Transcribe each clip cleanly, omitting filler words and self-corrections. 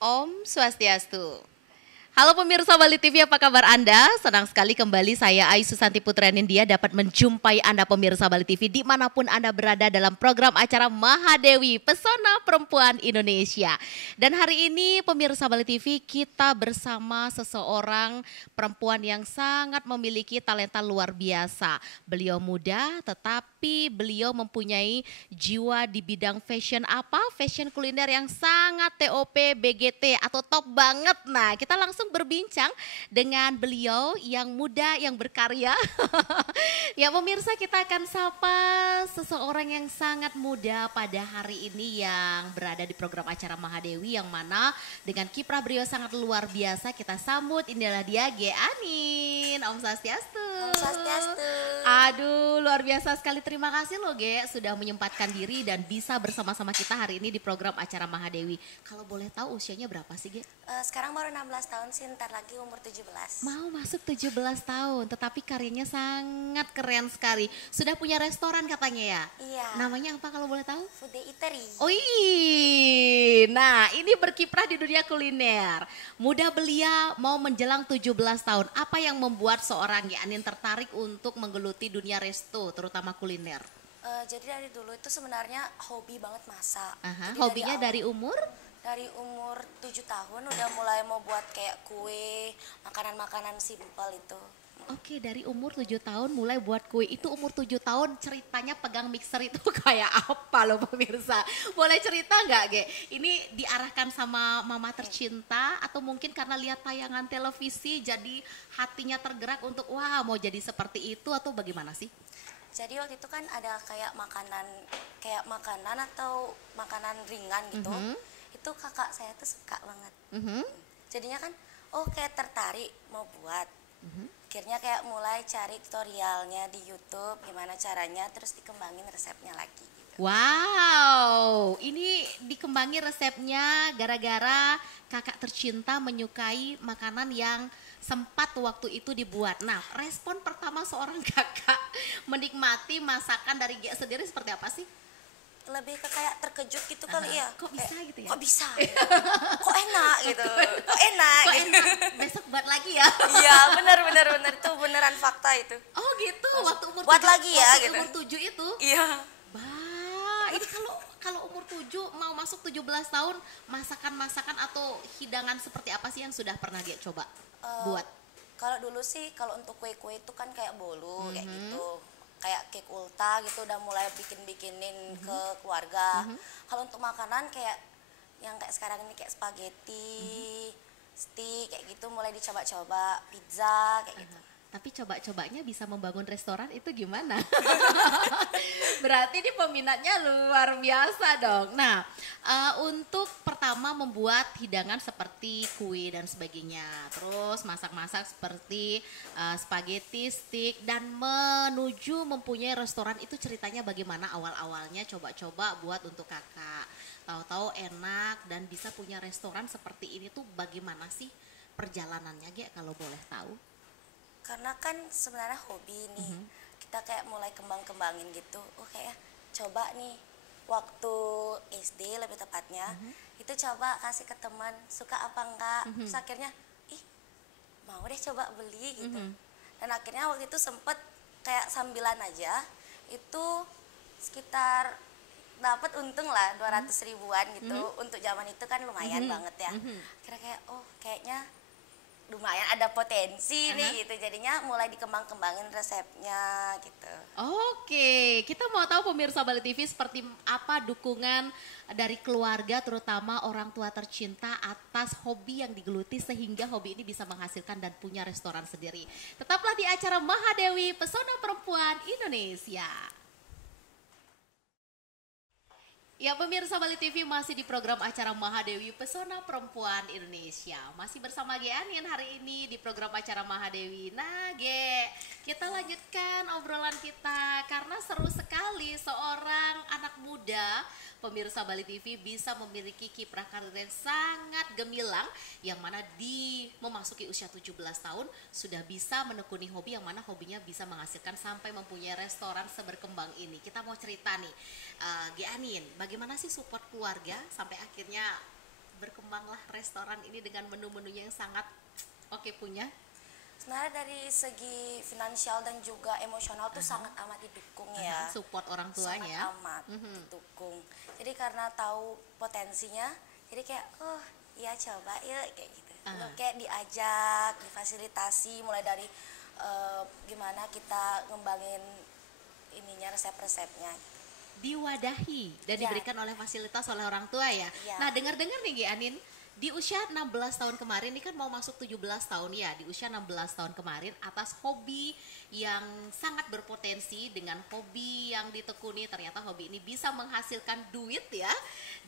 Om Swastiastu. Halo pemirsa Bali TV, apa kabar Anda? Senang sekali kembali saya Ai Susanti Putra Nindya dapat menjumpai Anda pemirsa Bali TV dimanapun Anda berada dalam program acara Mahadewi Pesona Perempuan Indonesia. Dan hari ini pemirsa Bali TV kita bersama seseorang perempuan yang sangat memiliki talenta luar biasa. Beliau muda tetapi beliau mempunyai jiwa di bidang fashion apa? Fashion kuliner yang sangat TOP, BGT atau top banget. Nah kita langsung berbincang dengan beliau yang muda, yang berkarya. Ya pemirsa, kita akan sapa seseorang yang sangat muda pada hari ini yang berada di program acara Mahadewi yang mana dengan kiprah beliau sangat luar biasa. Kita sambut, inilah dia Ge Anin. Om Swastiastu. Om Swastiastu. Aduh, luar biasa sekali. Terima kasih loh Ge sudah menyempatkan diri dan bisa bersama-sama kita hari ini di program acara Mahadewi. Kalau boleh tahu usianya berapa sih Ge? Sekarang baru 16 tahun sih, ntar lagi umur 17. Mau masuk 17 tahun, tetapi karyanya sangat keren sekali. Sudah punya restoran katanya ya? Iya. Namanya apa kalau boleh tahu? Food Eatery. Oh nah ini berkiprah di dunia kuliner. Muda belia mau menjelang 17 tahun. Apa yang membuat seorang Anin tertarik untuk menggeluti dunia resto, terutama kuliner? Jadi dari dulu itu sebenarnya hobi banget masak. Aha, Jadi hobinya dari umur? Dari umur 7 tahun udah mulai mau buat kayak kue, makanan-makanan simpel itu. Oke, dari umur 7 tahun mulai buat kue. Itu umur 7 tahun ceritanya pegang mixer itu kayak apa loh pemirsa? Boleh cerita nggak Ge? Ini diarahkan sama mama tercinta atau mungkin karena lihat tayangan televisi jadi hatinya tergerak untuk wah mau jadi seperti itu atau bagaimana sih? Jadi waktu itu kan ada kayak makanan atau makanan ringan gitu. Itu kakak saya tuh suka banget. Jadinya kan kayak tertarik mau buat. Akhirnya kayak mulai cari tutorialnya di YouTube gimana caranya, terus dikembangin resepnya lagi gitu. Wow, ini dikembangi resepnya gara-gara kakak tercinta menyukai makanan yang sempat waktu itu dibuat. Nah, respon pertama seorang kakak menikmati masakan dari Gia sendiri seperti apa sih? Lebih ke kayak terkejut gitu kali ya. Kok bisa gitu ya? Kok bisa? Kok enak gitu. Kok enak Kok gitu. enak? Besok buat lagi ya? Iya, benar itu beneran fakta itu. Oh gitu, waktu umur buat 7, lagi ya waktu gitu. umur 7 itu? Iya. Bah, ini kalau umur 7 mau masuk 17 tahun, masakan-masakan atau hidangan seperti apa sih yang sudah pernah dia coba buat? Kalau dulu sih kalau untuk kue-kue itu kan kayak bolu kayak gitu. Kayak cake ulta gitu udah mulai bikinin ke keluarga. Kalau untuk makanan kayak yang kayak sekarang ini kayak spaghetti, steak kayak gitu mulai dicoba-coba, pizza kayak gitu. Tapi coba-cobanya bisa membangun restoran itu gimana? Berarti ini peminatnya luar biasa dong. Nah, untuk pertama membuat hidangan seperti kue dan sebagainya. Terus masak-masak seperti spaghetti, steak, dan menuju mempunyai restoran itu ceritanya bagaimana awal-awalnya coba-coba buat untuk kakak. Tahu-tahu enak dan bisa punya restoran seperti ini tuh bagaimana sih perjalanannya Ge kalau boleh tahu? Karena kan sebenarnya hobi nih, kita kayak mulai kembangin gitu. Kayak coba nih waktu SD lebih tepatnya, itu coba kasih ke teman suka apa enggak. Terus akhirnya mau deh coba beli gitu. Dan akhirnya waktu itu sempet kayak sambilan aja, itu sekitar dapat untung lah 200 ribuan gitu. Untuk zaman itu kan lumayan banget ya. Kira kayak kayaknya lumayan ada potensi nih gitu, jadinya mulai dikembangin resepnya gitu. Oke, kita mau tahu pemirsa Bali TV seperti apa dukungan dari keluarga terutama orang tua tercinta atas hobi yang digeluti sehingga hobi ini bisa menghasilkan dan punya restoran sendiri. Tetaplah di acara Mahadewi Pesona Perempuan Indonesia. Ya pemirsa Bali TV masih di program acara Mahadewi Pesona Perempuan Indonesia. Masih bersama Ge Anin hari ini di program acara Mahadewi. Nah Ge, kita lanjutkan obrolan kita karena seru sekali seorang anak muda pemirsa Bali TV bisa memiliki kiprah karir yang sangat gemilang yang mana memasuki usia 17 tahun sudah bisa menekuni hobi yang mana hobinya bisa menghasilkan sampai mempunyai restoran seberkembang ini. Kita mau cerita nih, Ge Anin, bagaimana sih support keluarga sampai akhirnya berkembanglah restoran ini dengan menu-menunya yang sangat oke punya? Sebenarnya dari segi finansial dan juga emosional tuh sangat amat didukung ya. Support orang tuanya. Sangat amat didukung. Jadi karena tahu potensinya, jadi kayak oh iya coba yuk kayak gitu. Kayak diajak, difasilitasi mulai dari gimana kita ngembangin ininya resep-resepnya. Diwadahi dan diberikan oleh fasilitas oleh orang tua ya. Nah, dengar-dengar nih Gi Anin, di usia 16 tahun kemarin ini kan mau masuk 17 tahun ya, di usia 16 tahun kemarin atas hobi yang sangat berpotensi dengan hobi yang ditekuni, ternyata hobi ini bisa menghasilkan duit ya.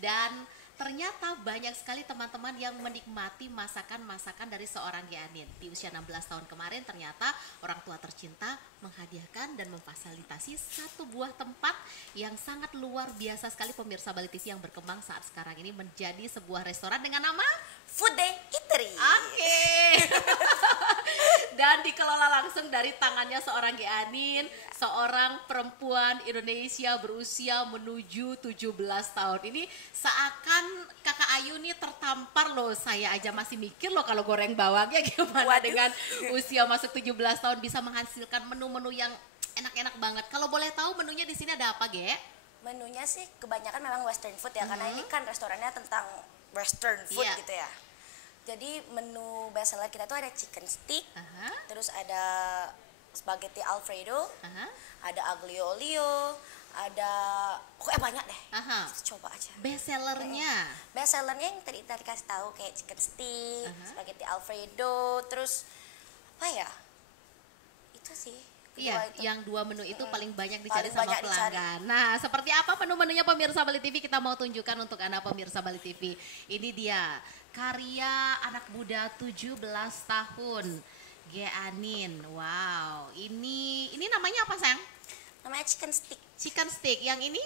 Dan ternyata banyak sekali teman-teman yang menikmati masakan-masakan dari seorang Gi Anin. Di usia 16 tahun kemarin ternyata orang tua tercinta menghadiahkan dan memfasilitasi satu buah tempat yang sangat luar biasa sekali pemirsa Bali TV yang berkembang saat sekarang ini menjadi sebuah restoran dengan nama Food Day Eatery. Oke. Dan dikelola langsung dari tangannya seorang Gi Anin, seorang perempuan Indonesia berusia menuju 17 tahun. Ini seakan Kakak Ayu nih tertampar loh, saya aja masih mikir loh kalau goreng bawangnya gimana. Dengan usia masuk 17 tahun bisa menghasilkan menu-menu yang enak-enak banget. Kalau boleh tahu menunya di sini ada apa, Ge? Menunya sih kebanyakan memang western food ya, karena ini kan restorannya tentang western food gitu ya. Jadi menu best seller kita tuh ada chicken stick, terus ada spaghetti alfredo, ada aglio olio, ada pokoknya banyak deh. Coba aja. Best sellernya? Best sellernya yang tadi kasih tahu kayak chicken stick, spaghetti alfredo, terus apa ya? Itu sih. Iya, yang dua menu itu paling banyak dicari sama pelanggan. Nah, seperti apa menu-menunya pemirsa Bali TV? Kita mau tunjukkan untuk Anda pemirsa Bali TV. Ini dia, karya anak muda 17 tahun, Gi Anin. Wow, ini namanya apa, sayang? Namanya chicken stick. Chicken stick. Yang ini?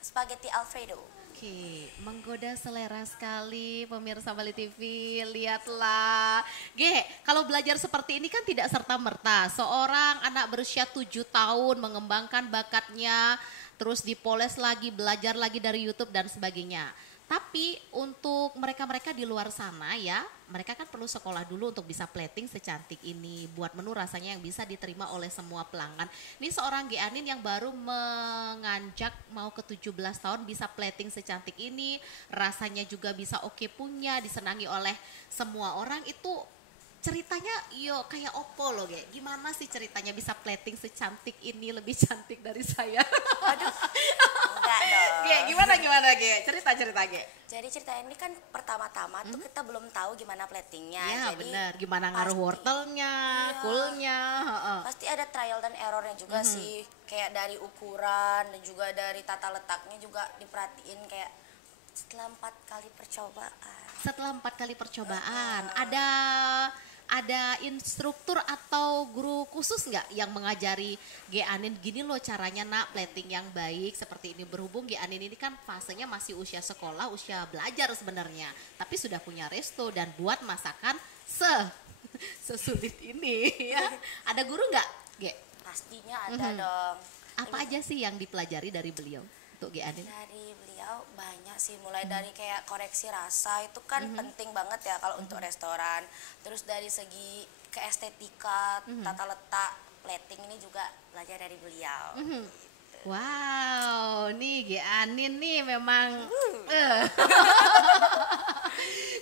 Spaghetti alfredo. Oke, menggoda selera sekali pemirsa Bali TV, lihatlah. Ge, kalau belajar seperti ini kan tidak serta-merta. Seorang anak berusia 7 tahun mengembangkan bakatnya, terus dipoles lagi, belajar lagi dari YouTube dan sebagainya. Tapi untuk mereka-mereka di luar sana ya, mereka kan perlu sekolah dulu untuk bisa plating secantik ini. Buat menu rasanya yang bisa diterima oleh semua pelanggan. Ini seorang Gi Anin yang baru menganjak mau ke 17 tahun bisa plating secantik ini. Rasanya juga bisa oke punya, disenangi oleh semua orang. Itu ceritanya kayak opo loh, Ge. Gimana sih ceritanya bisa plating secantik ini, lebih cantik dari saya? Aduh, enggak dong. Ge, gimana Ge? Cerita Ge. Jadi cerita ini kan pertama-tama tuh kita belum tahu gimana platingnya. Iya jadi benar, gimana ngaruh wortelnya, kulnya. Pasti ada trial dan errornya juga sih. Kayak dari ukuran dan juga dari tata letaknya juga diperhatiin kayak setelah 4 kali percobaan. Setelah 4 kali percobaan, ada instruktur atau guru khusus nggak yang mengajari Gi Anin gini loh caranya nak plating yang baik seperti ini? Berhubung Gi Anin ini kan fasenya masih usia sekolah, usia belajar sebenarnya, tapi sudah punya resto dan buat masakan sesulit ini ya. Ada guru nggak, Ge? Pastinya ada dong. Apa aja sih yang dipelajari dari beliau untuk Gi Anin? Dari beliau banyak sih, mulai dari kayak koreksi rasa itu kan penting banget ya kalau untuk restoran. Terus dari segi keestetika, tata letak, plating ini juga belajar dari beliau. Wow, nih Gi Anin nih memang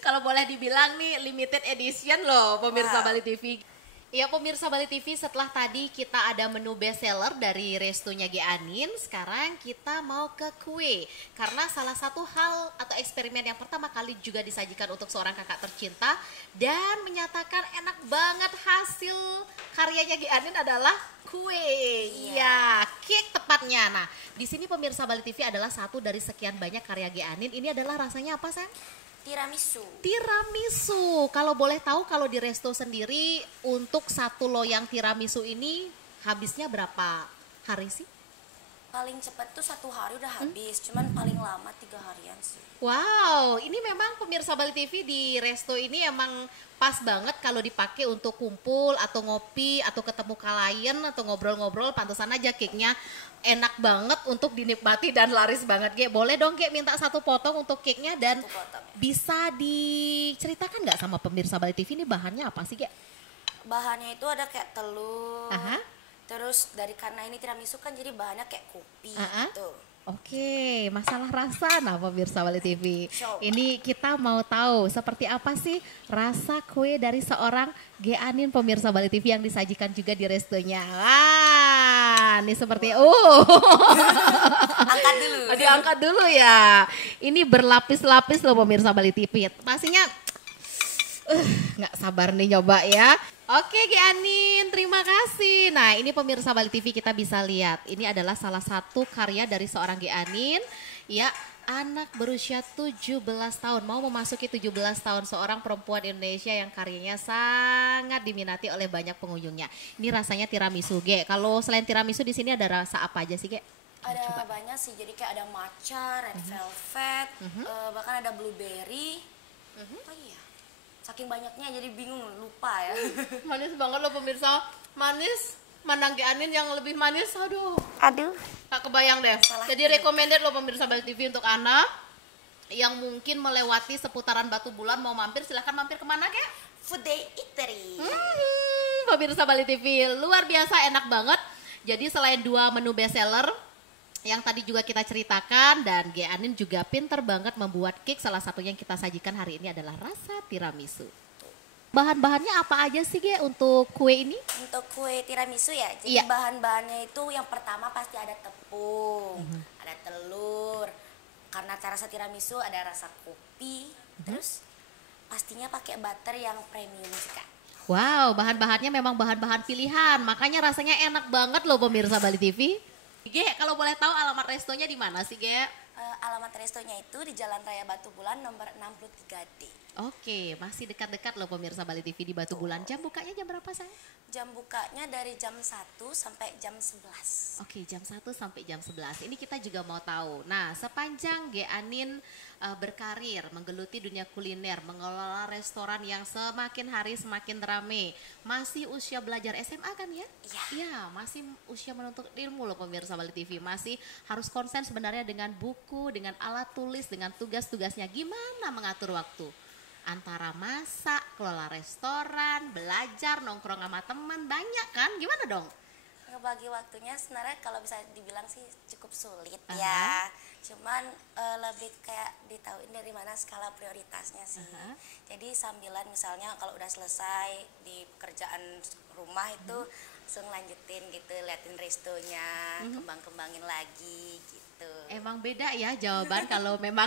kalau boleh dibilang nih limited edition loh pemirsa Bali TV. Ya pemirsa Bali TV, setelah tadi kita ada menu best seller dari restonya Gi Anin, sekarang kita mau ke kue. Karena salah satu hal atau eksperimen yang pertama kali juga disajikan untuk seorang kakak tercinta dan menyatakan enak banget hasil karyanya Gi Anin adalah kue. Ya, cake tepatnya. Nah, di sini pemirsa Bali TV adalah satu dari sekian banyak karya Gi Anin. Ini adalah rasanya apa, Sayang? Tiramisu. Kalau boleh tahu kalau di resto sendiri untuk satu loyang tiramisu ini habisnya berapa hari sih? Paling cepat tuh 1 hari udah habis, cuman paling lama 3 harian sih. Wow, ini memang pemirsa Bali TV di resto ini emang pas banget kalau dipakai untuk kumpul atau ngopi atau ketemu klien atau ngobrol-ngobrol. Pantesan aja cake-nya enak banget untuk dinikmati dan laris banget. Ge, boleh dong Ge minta 1 potong untuk cake-nya dan 1 potong ya. bisa diceritakan nggak sama pemirsa Bali TV ini bahannya apa sih Ge? Bahannya itu ada kayak telur. Aha. Terus karena ini tiramisu kan jadi bahannya kayak kopi Aha. gitu. Oke, masalah rasa nah pemirsa Bali TV. Coba. Ini kita mau tahu seperti apa sih rasa kue dari seorang Geanin pemirsa Bali TV yang disajikan juga di restonya. Wah, ini seperti Angkat dulu. diangkat dulu ya. Ini berlapis-lapis loh pemirsa Bali TV. Pastinya nggak sabar nih nyoba ya. Oke Geanin, terima kasih. Nah ini pemirsa Bali TV kita bisa lihat. Ini adalah salah satu karya dari seorang Geanin. Ya, anak berusia 17 tahun. Mau memasuki 17 tahun. Seorang perempuan Indonesia yang karyanya sangat diminati oleh banyak pengunjungnya. Ini rasanya tiramisu Ge. Kalau selain tiramisu di sini ada rasa apa aja sih Ge? Ada banyak sih, jadi kayak ada matcha, red velvet, bahkan ada blueberry. Apa ya? Saking banyaknya jadi bingung, lupa ya. Manis banget loh pemirsa. Manis. Mana Geanin yang lebih manis? Aduh. Aduh. Tak kebayang deh. Salah. Jadi recommended loh pemirsa Bali TV untuk anak yang mungkin melewati seputaran Batu Bulan mau mampir, silahkan mampir kemana Ge? Food Day Eatery. Pemirsa Bali TV luar biasa enak banget. Jadi selain 2 menu best seller yang tadi juga kita ceritakan dan Geanin juga pinter banget membuat cake. Salah satunya yang kita sajikan hari ini adalah rasa tiramisu. Bahan-bahannya apa aja sih Ge untuk kue ini? Untuk kue tiramisu ya, Iya. jadi bahan-bahannya itu yang pertama pasti ada tepung, ada telur. Karena rasa tiramisu ada rasa kopi, terus pastinya pakai butter yang premium juga. Wow, bahan-bahannya memang bahan-bahan pilihan. Makanya rasanya enak banget loh pemirsa Bali TV. Ge, kalau boleh tahu alamat restonya di mana sih Ge? Alamat restonya itu di Jalan Raya Batu Bulan nomor 63D. Oke, masih dekat-dekat loh pemirsa Bali TV di Batu Bulan. Jam bukanya jam berapa sayang? Jam bukanya dari jam 1 sampai jam 11. Oke, jam 1 sampai jam 11. Ini kita juga mau tahu. Nah, sepanjang Geanin berkarir, menggeluti dunia kuliner, mengelola restoran yang semakin hari semakin ramai. Masih usia belajar SMA kan ya? Iya. Iya, masih usia menuntut ilmu loh pemirsa Bali TV. Masih harus konsen sebenarnya dengan buku, dengan alat tulis, dengan tugas-tugasnya. Gimana mengatur waktu? Antara masak, kelola restoran, belajar, nongkrong sama teman, banyak kan? Gimana dong? Ngebagi waktunya sebenarnya kalau bisa dibilang sih cukup sulit Aha. ya. Cuman lebih kayak ditauin dari mana skala prioritasnya sih. Aha. Jadi sambilan misalnya kalau udah selesai di pekerjaan rumah itu langsung lanjutin gitu, liatin restonya, kembang-kembangin lagi gitu. Emang beda ya jawaban kalau memang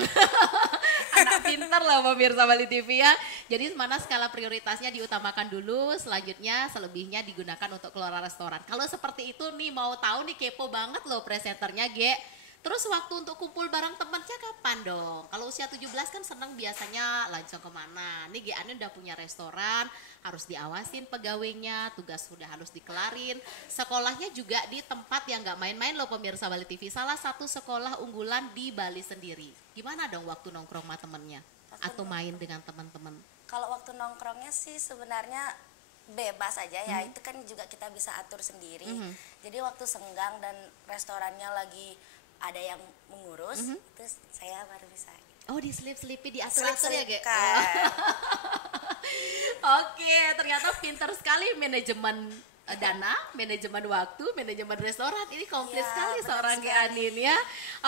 anak pinter lah pemirsa Bali TV ya. Jadi mana skala prioritasnya diutamakan dulu, selanjutnya selebihnya digunakan untuk kelola restoran. Kalau seperti itu nih mau tahu nih kepo banget loh presenternya Ge. Terus waktu untuk kumpul bareng temennya kapan dong? Kalau usia 17 kan seneng biasanya lancang kemana. Nih Geanin udah punya restoran, harus diawasin pegawainya, tugas sudah harus dikelarin. Sekolahnya juga di tempat yang gak main-main loh pemirsa Bali TV. Salah satu sekolah unggulan di Bali sendiri. Gimana dong waktu nongkrong sama temennya? Atau main dengan teman-teman? Kalau waktu nongkrongnya sih sebenarnya bebas aja ya, itu kan juga kita bisa atur sendiri. Jadi waktu senggang dan restorannya lagi ada yang mengurus, terus saya baru bisa. Oh diselip-selipi diatur-atur ya Ge? Selip-selipkan. Oke, ternyata pintar sekali manajemen dana, manajemen waktu, manajemen restoran. Ini komplit Ya, sekali benar seorang sekali. Geanin ya.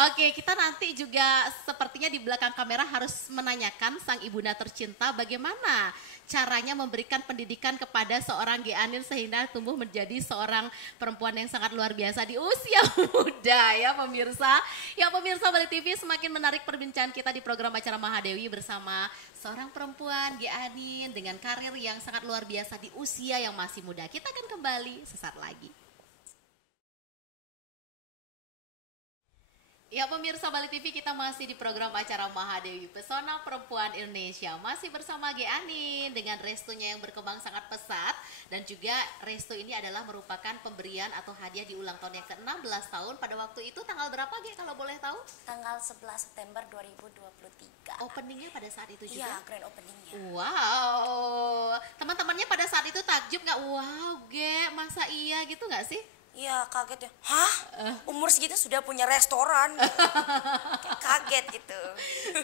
Oke, kita nanti juga sepertinya di belakang kamera harus menanyakan sang ibunda tercinta bagaimana caranya memberikan pendidikan kepada seorang Geanin sehingga tumbuh menjadi seorang perempuan yang sangat luar biasa di usia muda ya pemirsa. Ya pemirsa Bali TV semakin menarik perbincangan kita di program acara Mahadewi bersama seorang perempuan Geanin dengan karir yang sangat luar biasa di usia yang masih muda. Kita akan kembali sesaat lagi. Ya pemirsa Bali TV, kita masih di program acara Mahadewi Pesona Perempuan Indonesia. Masih bersama Ge Anin dengan restonya yang berkembang sangat pesat. Dan juga resto ini adalah merupakan pemberian atau hadiah di ulang tahun yang ke-16 tahun. Pada waktu itu tanggal berapa Ge kalau boleh tahu? Tanggal 11 September 2023. Openingnya pada saat itu juga? Iya, grand openingnya. Wow, teman-temannya pada saat itu takjub nggak? Wow Ge, masa iya gitu nggak sih? Iya, kaget ya. Hah? Umur segitu sudah punya restoran? Kayak kaget gitu.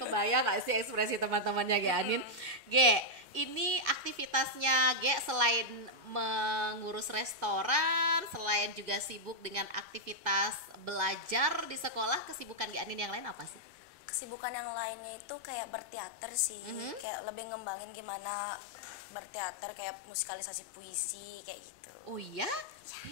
Kebayang gak sih ekspresi teman-temannya Ge Anin? Ge, ini aktivitasnya Ge selain mengurus restoran, selain juga sibuk dengan aktivitas belajar di sekolah, kesibukan Ge Anin yang lain apa sih? Kesibukan yang lainnya itu kayak berteater sih. Kayak lebih ngembangin gimana berteater, kayak musikalisasi puisi, kayak gitu. Oh iya?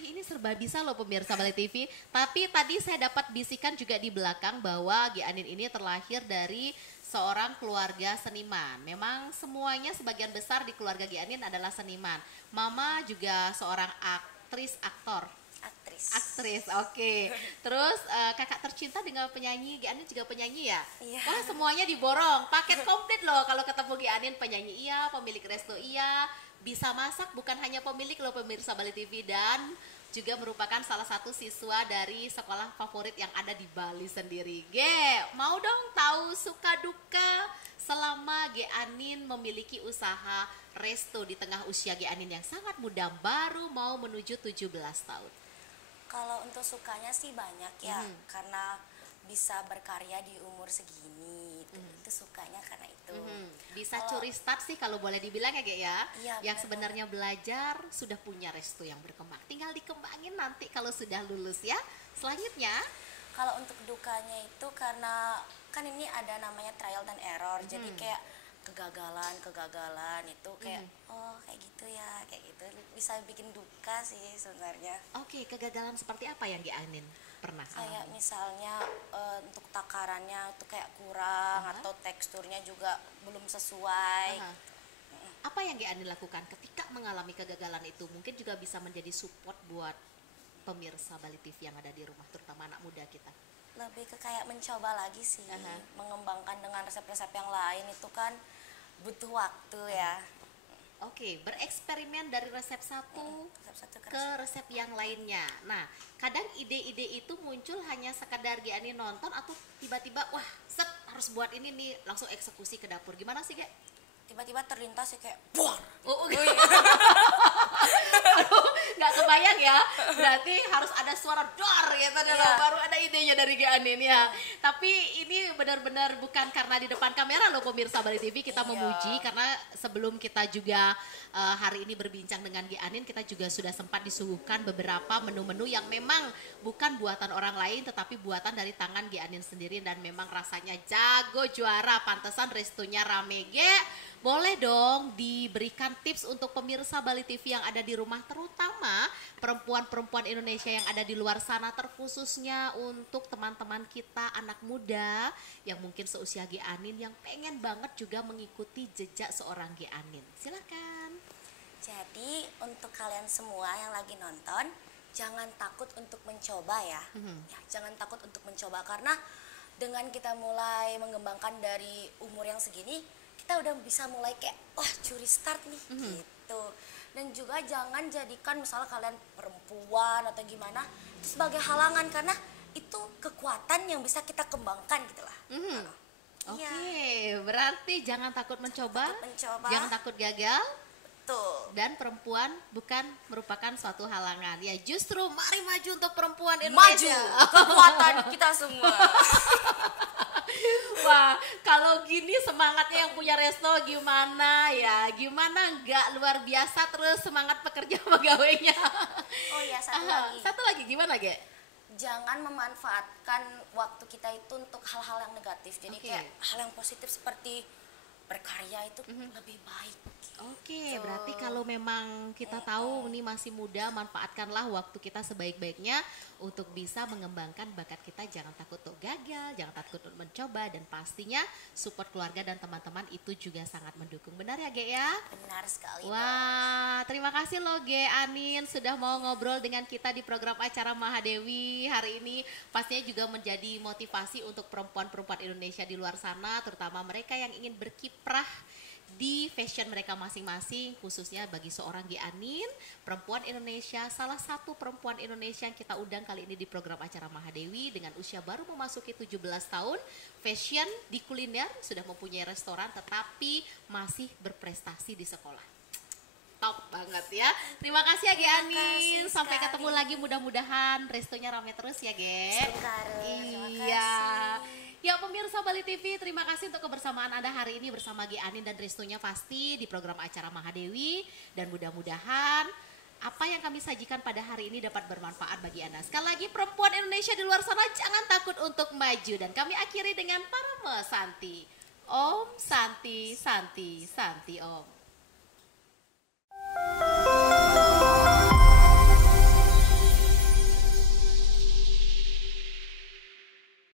Ini serba bisa loh pemirsa Bali TV. Tapi tadi saya dapat bisikan juga di belakang bahwa Ge Anin ini terlahir dari seorang keluarga seniman. Memang semuanya sebagian besar di keluarga Ge Anin adalah seniman. Mama juga seorang aktor. Aktris, oke. Terus kakak tercinta dengan penyanyi, Ge Anin juga penyanyi ya? Iya. Wah semuanya diborong, paket komplit loh kalau ketemu Ge Anin, penyanyi iya, pemilik resto iya, bisa masak bukan hanya pemilik loh pemirsa Bali TV, dan juga merupakan salah satu siswa dari sekolah favorit yang ada di Bali sendiri. Ge, mau dong tahu suka duka selama Ge Anin memiliki usaha resto di tengah usia Ge Anin yang sangat muda, baru mau menuju 17 tahun. Kalau untuk sukanya sih banyak ya, karena bisa berkarya di umur segini, itu sukanya karena itu. Bisa curi start sih kalau boleh dibilang ya Ge ya. Iya, Yang sebenarnya belajar sudah punya resto yang berkembang, tinggal dikembangin nanti kalau sudah lulus ya. Selanjutnya, Kalau untuk dukanya itu karena kan ini ada namanya trial dan error, jadi kayak kegagalan itu kayak oh kayak gitu ya, kayak gitu bisa bikin duka sih sebenarnya. oke, kegagalan seperti apa yang Ge Anin pernah Kayak alami? misalnya untuk takarannya itu kayak kurang, atau teksturnya juga belum sesuai. Aha. Apa yang Ge Anin lakukan ketika mengalami kegagalan itu? Mungkin juga bisa menjadi support buat pemirsa Bali TV yang ada di rumah, terutama anak muda kita. Lebih ke kayak mencoba lagi sih, Aha. mengembangkan dengan resep-resep yang lain itu kan butuh waktu ya. Oke, bereksperimen dari resep satu Resep satu ke ke resep yang lainnya. Nah, kadang ide-ide itu muncul hanya sekadar Ge Anin nonton atau tiba-tiba wah, set harus buat ini nih, langsung eksekusi ke dapur. Gimana sih, Ge? tiba-tiba terlintas ya kayak buar. Oh, aduh, nggak kebayang ya. Berarti harus ada suara dor gitu Iya. baru ada idenya dari Ge Anin ya. Tapi ini benar-benar bukan karena di depan kamera loh pemirsa Bali TV kita Iya. memuji, karena sebelum kita juga hari ini berbincang dengan Ge Anin, kita juga sudah sempat disuguhkan beberapa menu-menu yang memang bukan buatan orang lain tetapi buatan dari tangan Ge Anin sendiri, dan memang rasanya jago juara, pantesan restonya rame. Ge, boleh dong diberikan tips untuk pemirsa Bali TV yang ada di rumah, terutama perempuan-perempuan Indonesia yang ada di luar sana, terkhususnya untuk teman-teman kita anak muda yang mungkin seusia Ge Anin yang pengen banget juga mengikuti jejak seorang Ge Anin. Silakan. Jadi untuk kalian semua yang lagi nonton, jangan takut untuk mencoba ya. Ya, jangan takut untuk mencoba, karena dengan kita mulai mengembangkan dari umur yang segini, kita udah bisa mulai kayak wah curi start nih gitu. Dan juga jangan jadikan misalnya kalian perempuan atau gimana itu sebagai halangan, karena itu kekuatan yang bisa kita kembangkan gitu lah. Oke, Iya. berarti jangan takut mencoba, Takut mencoba. jangan takut gagal, Tuh. dan perempuan bukan merupakan suatu halangan. Ya justru mari maju untuk perempuan Maju Indonesia. kekuatan kita semua. Wah, kalau gini semangatnya yang punya resto gimana ya? Gimana nggak luar biasa terus semangat pekerja pegawainya. Oh ya, satu Aha, lagi. satu lagi gimana, Ge? Jangan memanfaatkan waktu kita itu untuk hal-hal yang negatif. Jadi Oke. kayak hal yang positif seperti berkarya itu lebih baik. Oke, berarti kalau memang kita tahu ini masih muda, manfaatkanlah waktu kita sebaik-baiknya untuk bisa mengembangkan bakat kita. Jangan takut untuk gagal, jangan takut untuk mencoba, dan pastinya support keluarga dan teman-teman itu juga sangat mendukung. Benar ya, Ge ya? Benar sekali. Wah, terima kasih loh Ge Anin sudah mau ngobrol dengan kita di program acara Mahadewi hari ini. Pastinya juga menjadi motivasi untuk perempuan-perempuan Indonesia di luar sana, terutama mereka yang ingin berkiprah di fashion mereka masing-masing, khususnya bagi seorang Ge Anin, perempuan Indonesia, salah satu perempuan Indonesia yang kita undang kali ini di program acara Mahadewi dengan usia baru memasuki 17 tahun, fashion di kuliner, sudah mempunyai restoran tetapi masih berprestasi di sekolah. Top banget ya. Terima kasih ya Ge Anin. Sampai ketemu lagi, mudah-mudahan restonya rame terus ya Ge. Iya. Ya pemirsa Bali TV, terima kasih untuk kebersamaan Anda hari ini bersama Ge Anin dan restonya pasti di program acara Mahadewi. Dan mudah-mudahan apa yang kami sajikan pada hari ini dapat bermanfaat bagi Anda. Sekali lagi perempuan Indonesia di luar sana jangan takut untuk maju. Dan kami akhiri dengan Parama Santi. Om Santi, Santi, Santi Om.